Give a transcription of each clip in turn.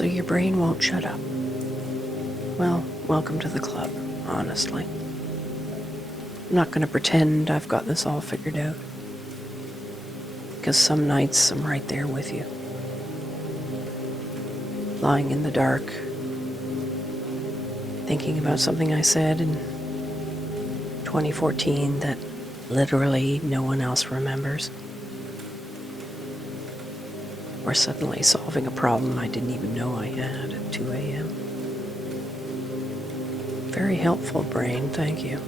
So your brain won't shut up. Well, welcome to the club, honestly. I'm not going to pretend I've got this all figured out. Because some nights I'm right there with you. Lying in the dark, thinking about something I said in 2014 that literally no one else remembers. Or suddenly solving a problem I didn't even know I had at 2 a.m. Very helpful, brain, thank you.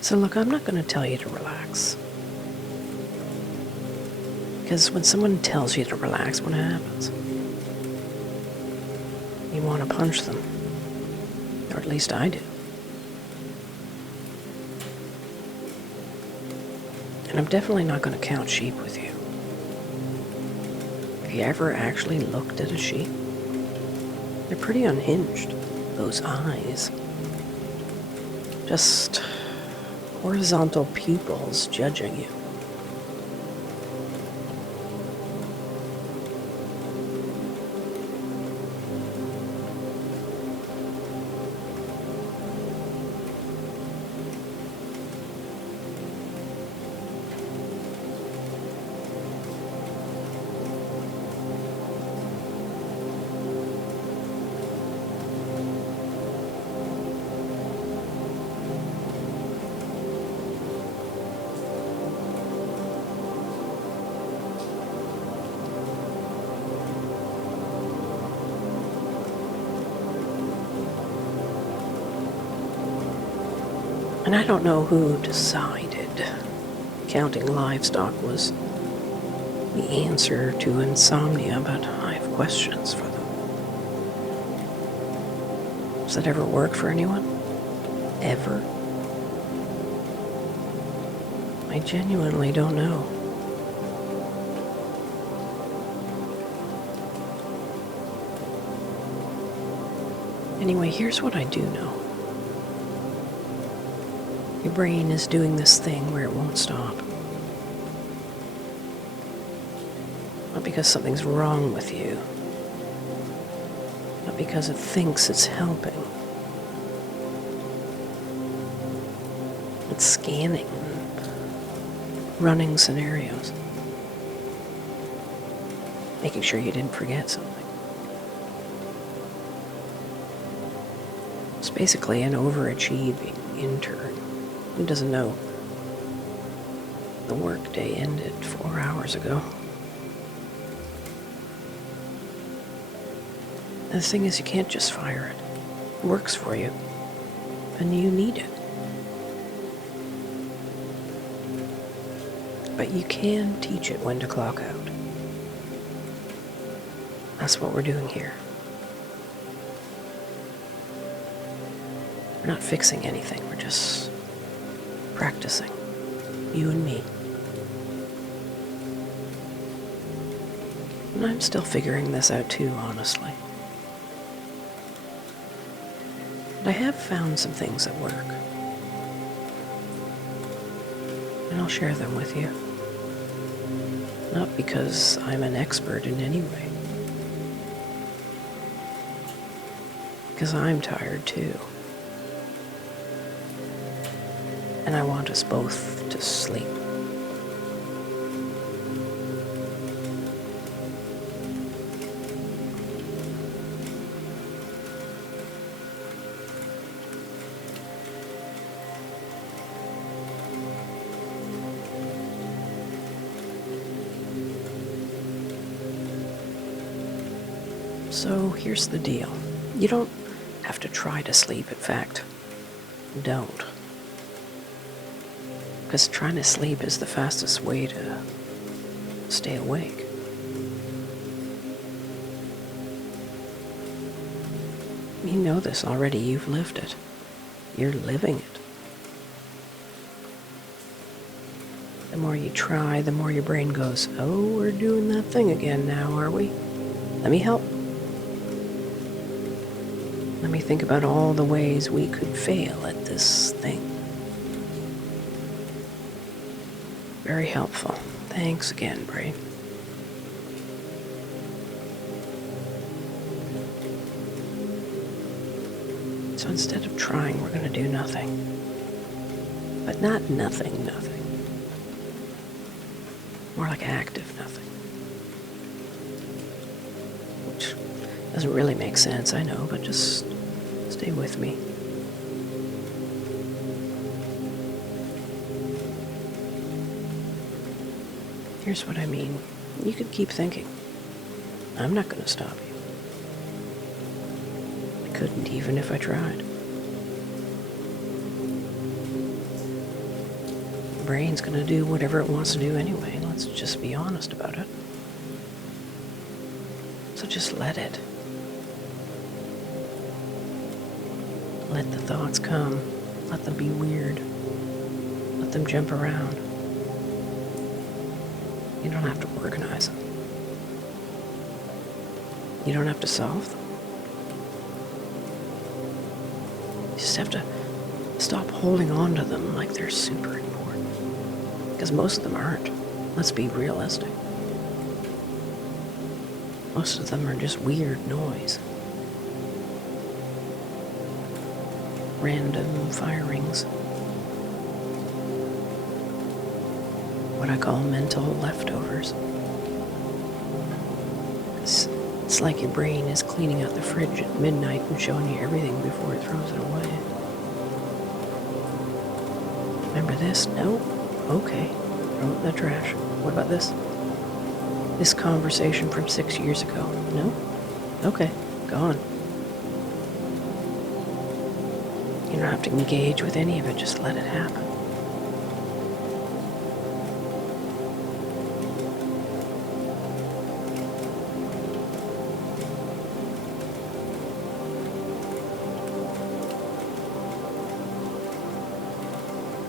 So look, I'm not going to tell you to relax. Because when someone tells you to relax, what happens? You want to punch them. Or at least I do. And I'm definitely not going to count sheep with you. Have you ever actually looked at a sheep? They're pretty unhinged. Those eyes. Just horizontal pupils judging you. And I don't know who decided counting livestock was the answer to insomnia, but I have questions for them. Does that ever work for anyone? Ever? I genuinely don't know. Anyway, here's what I do know. Your brain is doing this thing where it won't stop. Not because something's wrong with you. Not because it thinks it's helping. It's scanning, running scenarios. Making sure you didn't forget something. It's basically an overachieving intern who doesn't know the workday ended 4 hours ago. And the thing is, you can't just fire it. It works for you, and you need it. But you can teach it when to clock out. That's what we're doing here. We're not fixing anything, we're just practicing. You and me. And I'm still figuring this out too, honestly. But I have found some things that work. And I'll share them with you. Not because I'm an expert in any way. Because I'm tired too. And I want us both to sleep. So here's the deal. You don't have to try to sleep. In fact, don't. Because trying to sleep is the fastest way to stay awake. You know this already. You've lived it. You're living it. The more you try, the more your brain goes, oh, we're doing that thing again now, are we? Let me help. Let me think about all the ways we could fail at this thing. Very helpful. Thanks again, Bray. So instead of trying, we're going to do nothing. But not nothing. More like active nothing. Which doesn't really make sense, I know, but just stay with me. Here's what I mean. You could keep thinking. I'm not going to stop you. I couldn't even if I tried. The brain's going to do whatever it wants to do anyway. Let's just be honest about it. So just let it. Let the thoughts come. Let them be weird. Let them jump around. You don't have to organize them. You don't have to solve them. You just have to stop holding on to them like they're super important. Because most of them aren't. Let's be realistic. Most of them are just weird noise. Random firings. What I call mental leftovers. It's like your brain is cleaning out the fridge at midnight and showing you everything before it throws it away. Remember this? No? Okay. Throw it in the trash. What about this? This conversation from 6 years ago? No? Okay. Gone. You don't have to engage with any of it, just let it happen.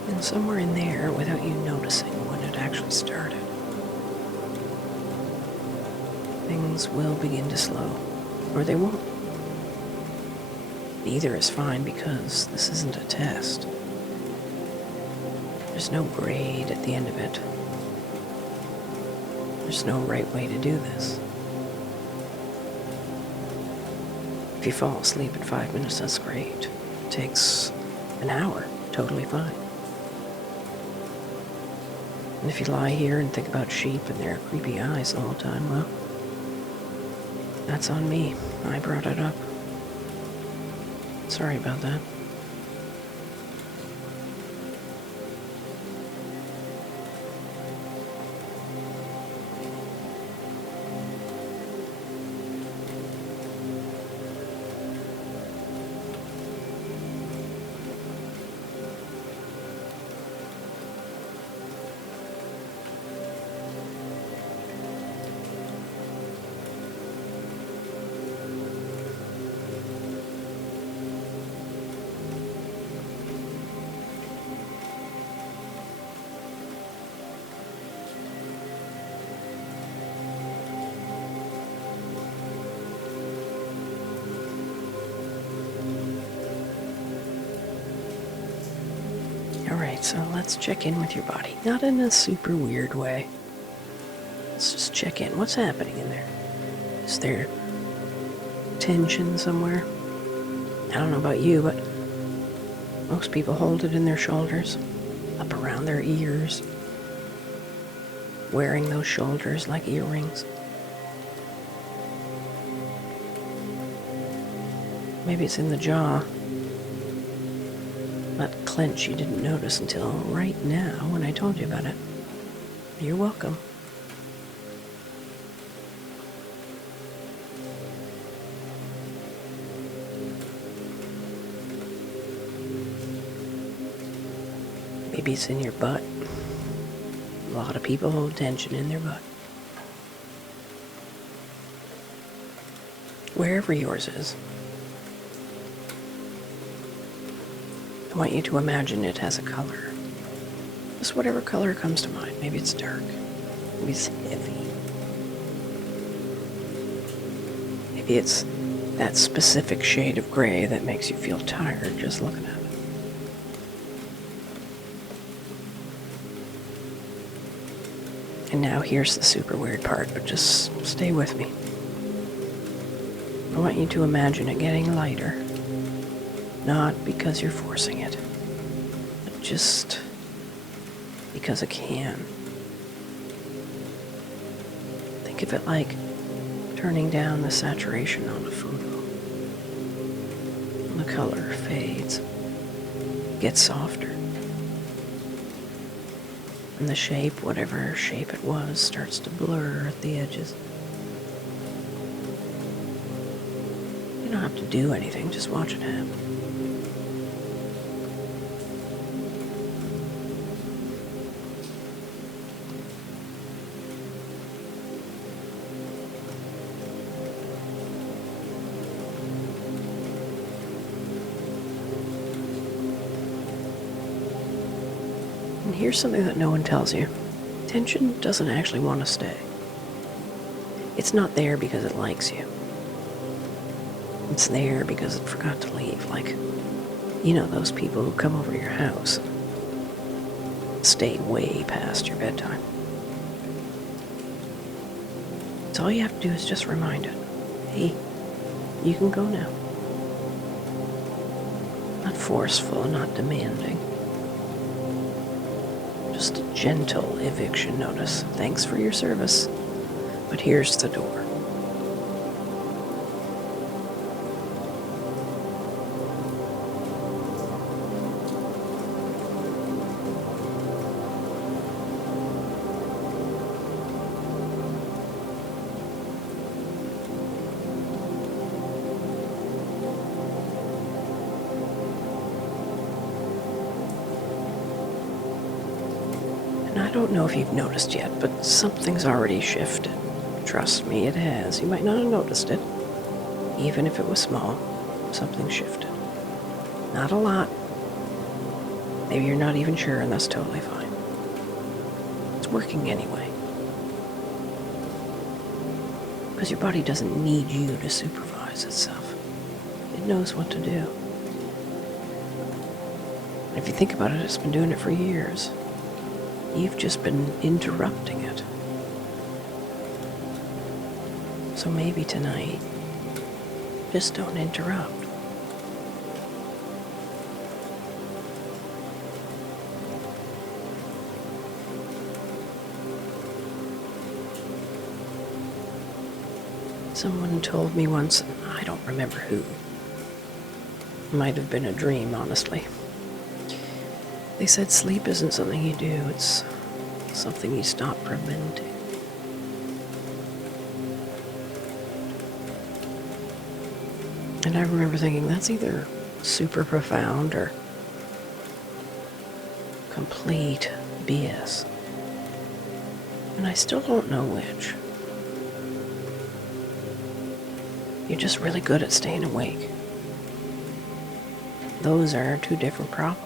And somewhere in there, without you noticing when it actually started, things will begin to slow, or they won't. Neither is fine because this isn't a test. There's no grade at the end of it. There's no right way to do this. If you fall asleep in 5 minutes, that's great. It takes an hour, totally fine. And if you lie here and think about sheep and their creepy eyes the whole time, well, that's on me. I brought it up. Sorry about that. Alright, so let's check in with your body. Not in a super weird way. Let's just check in. What's happening in there? Is there tension somewhere? I don't know about you, but most people hold it in their shoulders, up around their ears, wearing those shoulders like earrings. Maybe it's in the jaw. That clench you didn't notice until right now when I told you about it. You're welcome. Maybe it's in your butt. A lot of people hold tension in their butt. Wherever yours is. I want you to imagine it has a color. Just whatever color comes to mind. Maybe it's dark. Maybe it's heavy. Maybe it's that specific shade of gray that makes you feel tired just looking at it. And now here's the super weird part, but just stay with me. I want you to imagine it getting lighter. Not because you're forcing it, but just because it can. Think of it like turning down the saturation on a photo. And the color fades, gets softer. And the shape, whatever shape it was, starts to blur at the edges. You don't have to do anything, just watch it happen. And here's something that no one tells you. Tension doesn't actually want to stay. It's not there because it likes you. It's there because it forgot to leave. Like, you know, those people who come over your house and stay way past your bedtime. So all you have to do is just remind it, hey, you can go now. Not forceful, not demanding. Just a gentle eviction notice. Thanks for your service, but here's the door. I don't know if you've noticed yet, but something's already shifted. Trust me, it has. You might not have noticed it. Even if it was small, something shifted. Not a lot. Maybe you're not even sure, and that's totally fine. It's working anyway. Because your body doesn't need you to supervise itself. It knows what to do. And if you think about it, it's been doing it for years. You've just been interrupting it. So maybe tonight, just don't interrupt. Someone told me once, and I don't remember who. Might have been a dream, honestly. They said sleep isn't something you do, it's something you stop preventing. And I remember thinking, that's either super profound or complete BS. And I still don't know which. You're just really good at staying awake. Those are two different problems.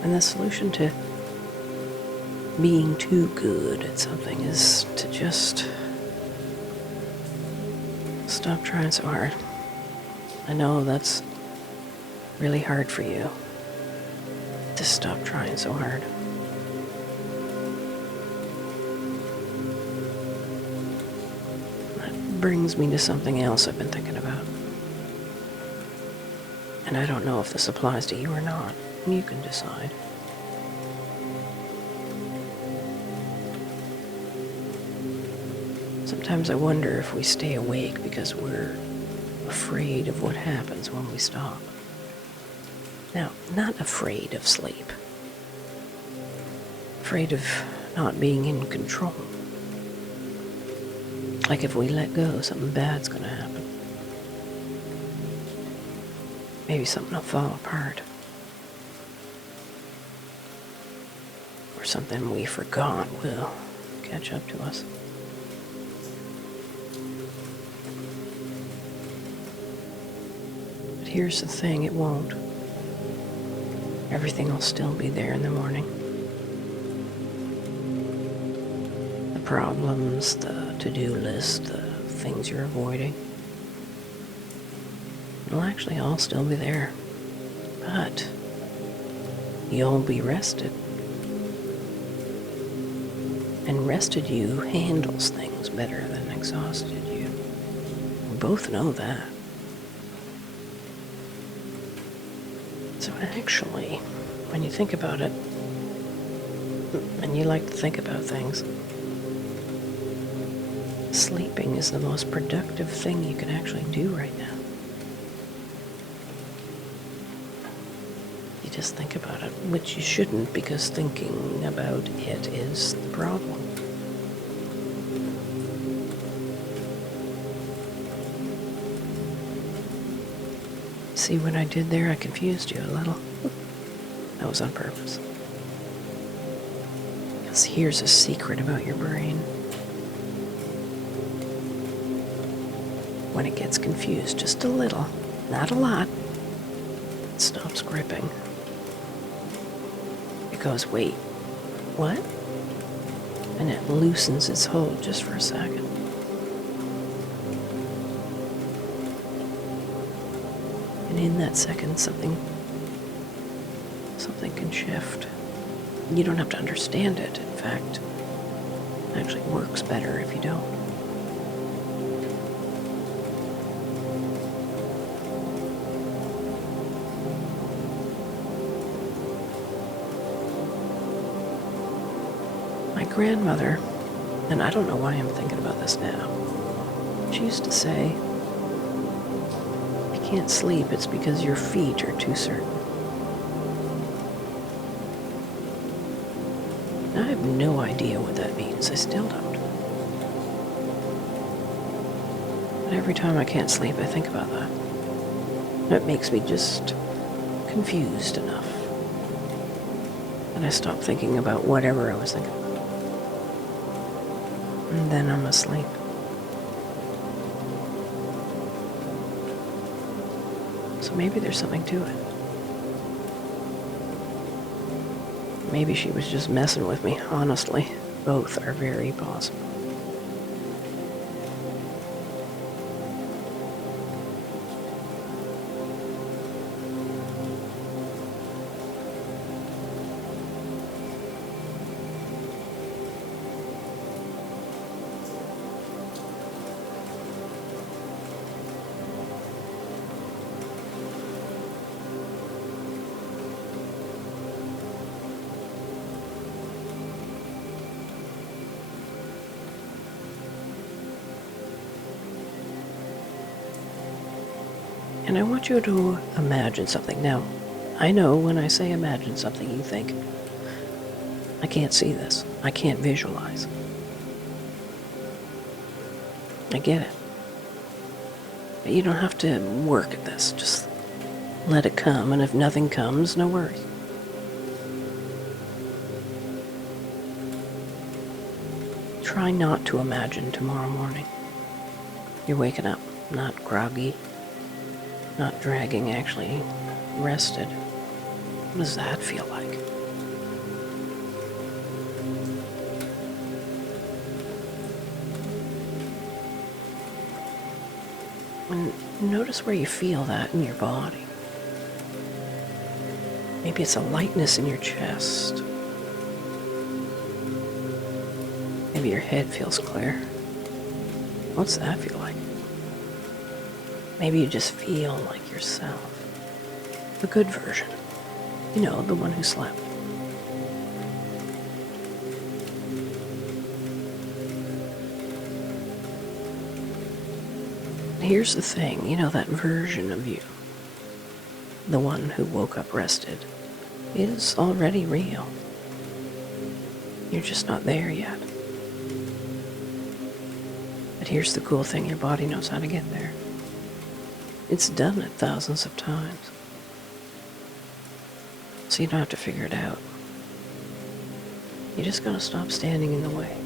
And the solution to being too good at something is to just stop trying so hard. I know that's really hard for you, to stop trying so hard. That brings me to something else I've been thinking about. And I don't know if this applies to you or not. You can decide. Sometimes I wonder if we stay awake because we're afraid of what happens when we stop. Now, not afraid of sleep. Afraid of not being in control. Like if we let go, something bad's gonna happen. Maybe something will fall apart. Or something we forgot will catch up to us. But here's the thing, it won't. Everything will still be there in the morning. The problems, the to-do list, the things you're avoiding. It'll actually all still be there. But you'll be rested. And rested you handles things better than exhausted you. We both know that. So actually, when you think about it, and you like to think about things, sleeping is the most productive thing you can actually do right now. You just think about it, which you shouldn't, because thinking about it is the problem. See what I did there? I confused you a little. That was on purpose. Because here's a secret about your brain. When it gets confused just a little, not a lot, it stops gripping. It goes, wait, what? And it loosens its hold just for a second. And in that second, something can shift. You don't have to understand it. In fact, it actually works better if you don't. My grandmother, and I don't know why I'm thinking about this now, she used to say, if you can't sleep, it's because your feet are too certain. I have no idea what that means. I still don't. But every time I can't sleep, I think about that. It makes me just confused enough. And I stop thinking about whatever I was thinking about. And then I'm asleep. So maybe there's something to it. Maybe she was just messing with me, honestly. Both are very possible. And I want you to imagine something. Now, I know when I say imagine something, you think, I can't see this. I can't visualize. I get it. But you don't have to work at this. Just let it come, and if nothing comes, no worries. Try not to imagine tomorrow morning. You're waking up, not groggy, not dragging, actually rested. What does that feel like? And notice where you feel that in your body. Maybe it's a lightness in your chest. Maybe your head feels clear. What's that feel like? Maybe you just feel like yourself. The good version. You know, the one who slept. Here's the thing, you know, that version of you, the one who woke up rested, is already real. You're just not there yet. But here's the cool thing, your body knows how to get there. It's done it thousands of times. So you don't have to figure it out. You just gotta stop standing in the way.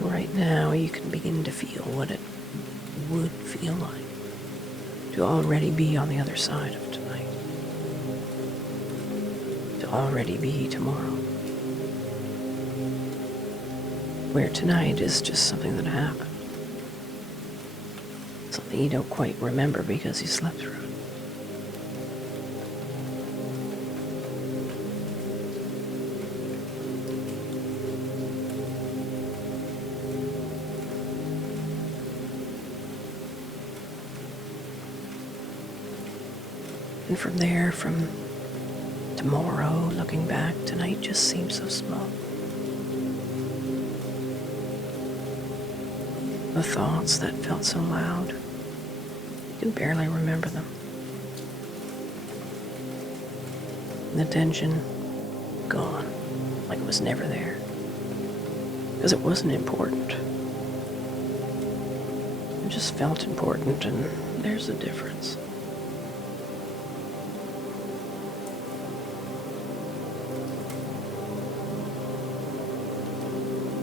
Right now, you can begin to feel what it would feel like to already be on the other side of tonight. To already be tomorrow. Where tonight is just something that happened. Something you don't quite remember because you slept through it. And from there, from tomorrow, looking back, tonight just seems so small. The thoughts that felt so loud, you can barely remember them. And the tension, gone, like it was never there. Because it wasn't important. It just felt important, and there's a difference.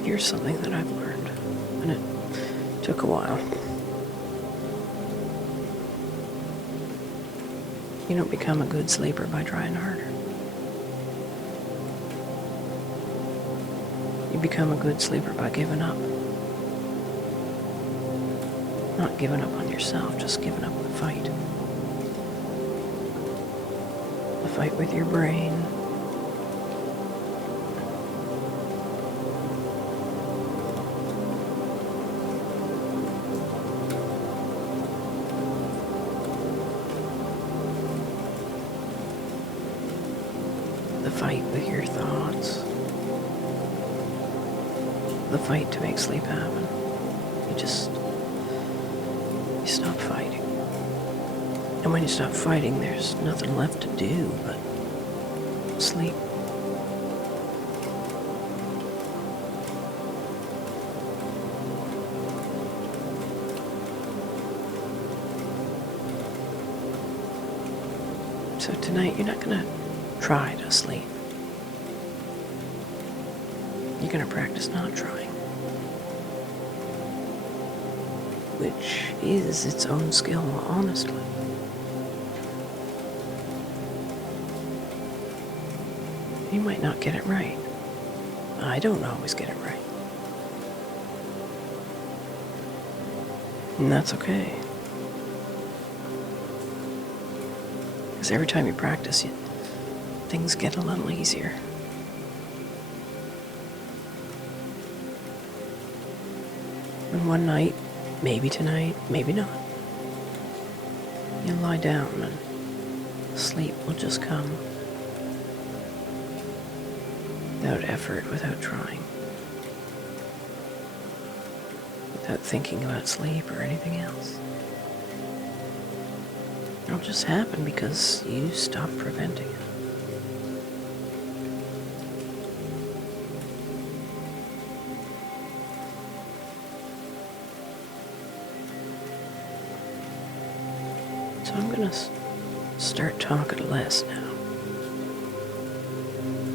Here's something that I've learned, and it took a while. You don't become a good sleeper by trying harder. You become a good sleeper by giving up. Not giving up on yourself, just giving up the fight. The fight with your brain. The fight with your thoughts. The fight to make sleep happen. You stop fighting. And when you stop fighting, there's nothing left to do but sleep. So tonight, you're not gonna try to sleep. You're gonna practice not trying. Which is its own skill, honestly. You might not get it right. I don't always get it right. And that's okay. Because every time you practice, things get a little easier. And one night, maybe tonight, maybe not, you'll lie down and sleep will just come. Without effort, without trying. Without thinking about sleep or anything else. It'll just happen because you stop preventing it. So I'm gonna start talking less now.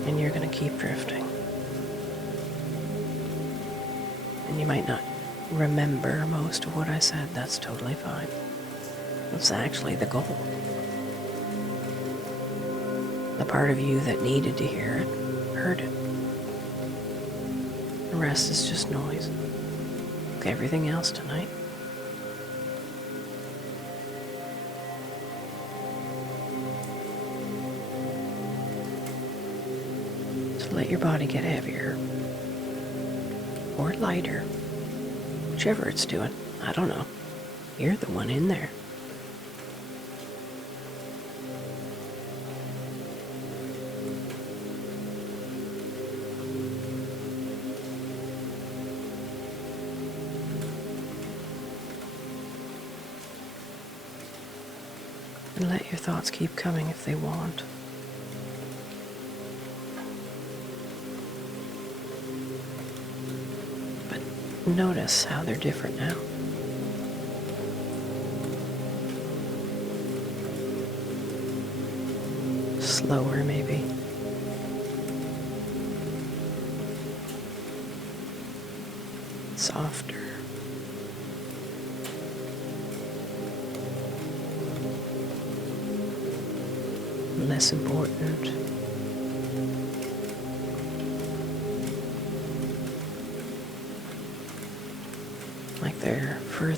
And you're gonna keep drifting. And you might not remember most of what I said. That's totally fine. That's actually the goal. The part of you that needed to hear it, heard it. The rest is just noise. Like everything else tonight. So let your body get heavier. Or lighter. Whichever it's doing. I don't know. You're the one in there. And let your thoughts keep coming if they want. But notice how they're different now. Slower, maybe. Softer. Less important.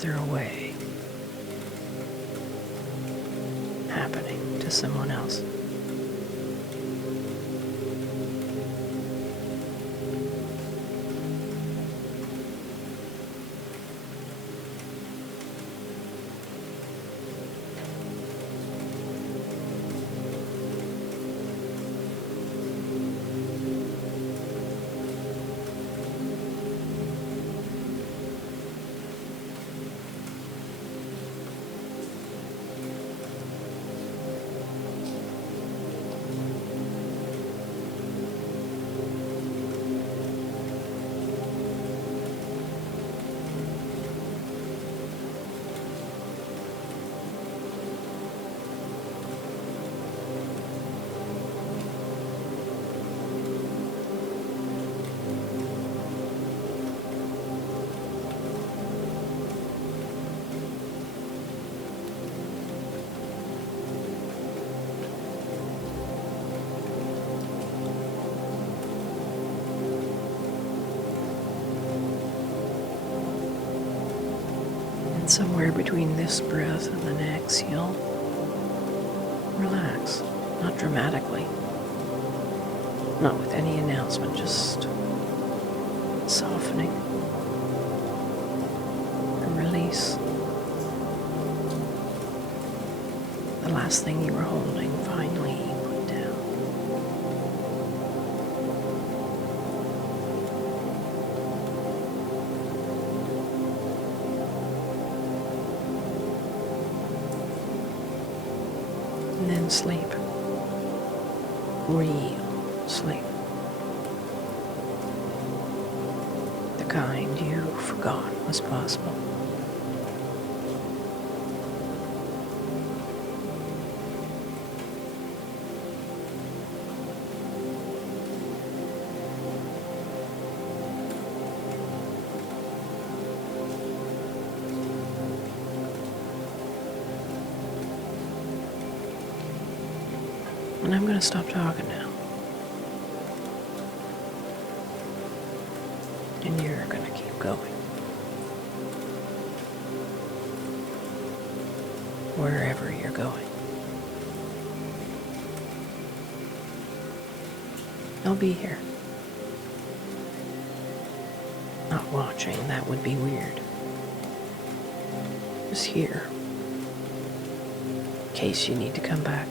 further away, happening to someone else. And somewhere between this breath and the next, you'll relax, not dramatically, not with any announcement, just softening and release. The last thing you were holding finally put down. And then sleep. Real sleep. The kind you forgot was possible. And I'm going to stop talking now. And you're going to keep going. Wherever you're going. I'll be here. Not watching, that would be weird. Just here. In case you need to come back.